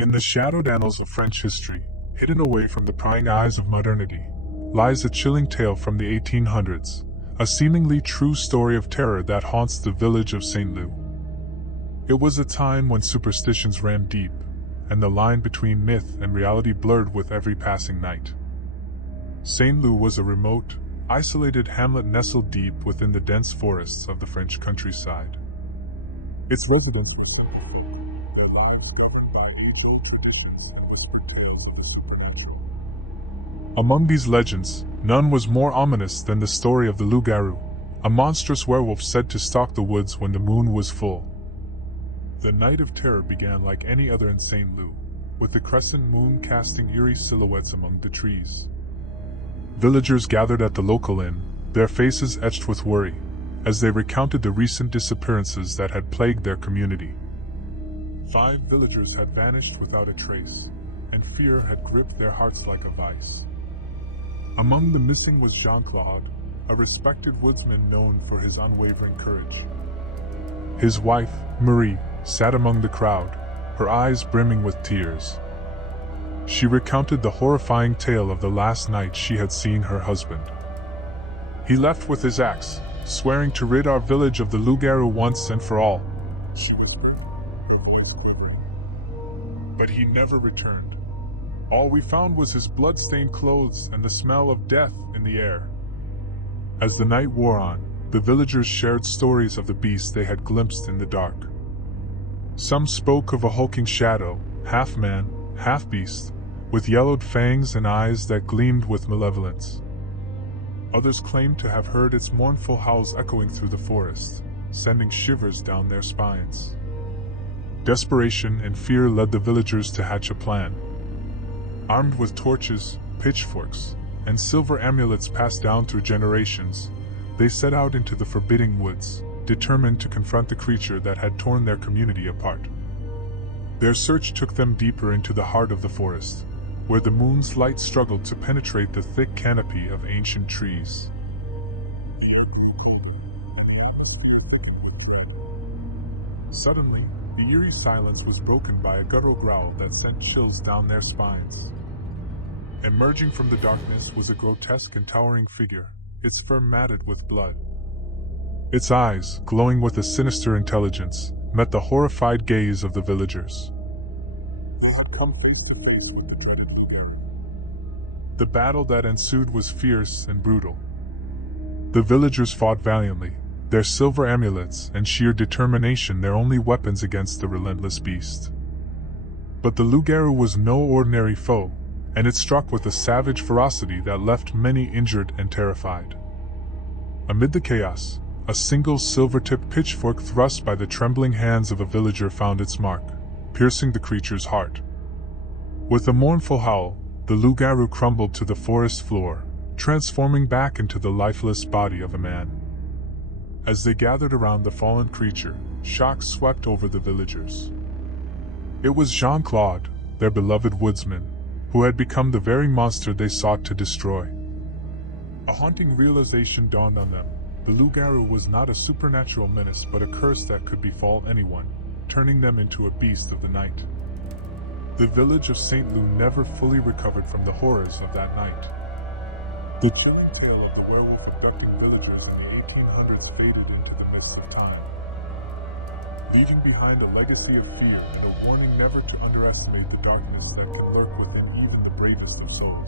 In the shadowed annals of French history, hidden away from the prying eyes of modernity, lies a chilling tale from the 1800s, a seemingly true story of terror that haunts the village of Saint-Loup. It was a time when superstitions ran deep, and the line between myth and reality blurred with every passing night. Saint-Loup was a remote, isolated hamlet nestled deep within the dense forests of the French countryside. Its residents were simple, their lives governed by age-old traditions and whispered tales of the supernatural. Among these legends, none was more ominous than the story of the Loup-Garou, a monstrous werewolf said to stalk the woods when the moon was full. The night of terror began like any other in Saint-Loup, with the crescent moon casting eerie silhouettes among the trees. Villagers gathered at the local inn, their faces etched with worry, as they recounted the recent disappearances that had plagued their community. 5 villagers had vanished without a trace, and fear had gripped their hearts like a vice. Among the missing was Jean-Claude, a respected woodsman known for his unwavering courage. His wife, Marie, sat among the crowd, her eyes brimming with tears. She recounted the horrifying tale of the last night she had seen her husband. He left with his axe, swearing to rid our village of the Loup-Garou once and for all. But he never returned. All we found was his blood-stained clothes and the smell of death in the air. As the night wore on, the villagers shared stories of the beast they had glimpsed in the dark. Some spoke of a hulking shadow, half man, half beast, with yellowed fangs and eyes that gleamed with malevolence. Others claimed to have heard its mournful howls echoing through the forest, sending shivers down their spines. Desperation and fear led the villagers to hatch a plan. Armed with torches, pitchforks, and silver amulets passed down through generations, they set out into the forbidding woods, determined to confront the creature that had torn their community apart. Their search took them deeper into the heart of the forest, where the moon's light struggled to penetrate the thick canopy of ancient trees. Suddenly, the eerie silence was broken by a guttural growl that sent chills down their spines. Emerging from the darkness was a grotesque and towering figure, its fur matted with blood. Its eyes, glowing with a sinister intelligence, met the horrified gaze of the villagers. They had come face to face with the dreaded Loup-Garou. The battle that ensued was fierce and brutal. The villagers fought valiantly, their silver amulets and sheer determination their only weapons against the relentless beast. But the Loup-Garou was no ordinary foe, and it struck with a savage ferocity that left many injured and terrified. Amid the chaos, a single silver-tipped pitchfork thrust by the trembling hands of a villager found its mark, piercing the creature's heart. With a mournful howl, the Loup-Garou crumbled to the forest floor, transforming back into the lifeless body of a man. As they gathered around the fallen creature, shock swept over the villagers. It was Jean-Claude, their beloved woodsman, who had become the very monster they sought to destroy. A haunting realization dawned on them. The Loup-Garou was not a supernatural menace but a curse that could befall anyone, turning them into a beast of the night. The village of Saint-Loup never fully recovered from the horrors of that night. The chilling tale of the werewolf abducting villagers in the 1800s faded into the mist of time, leaving behind a legacy of fear and a warning never to underestimate the darkness that can lurk within even the bravest of souls.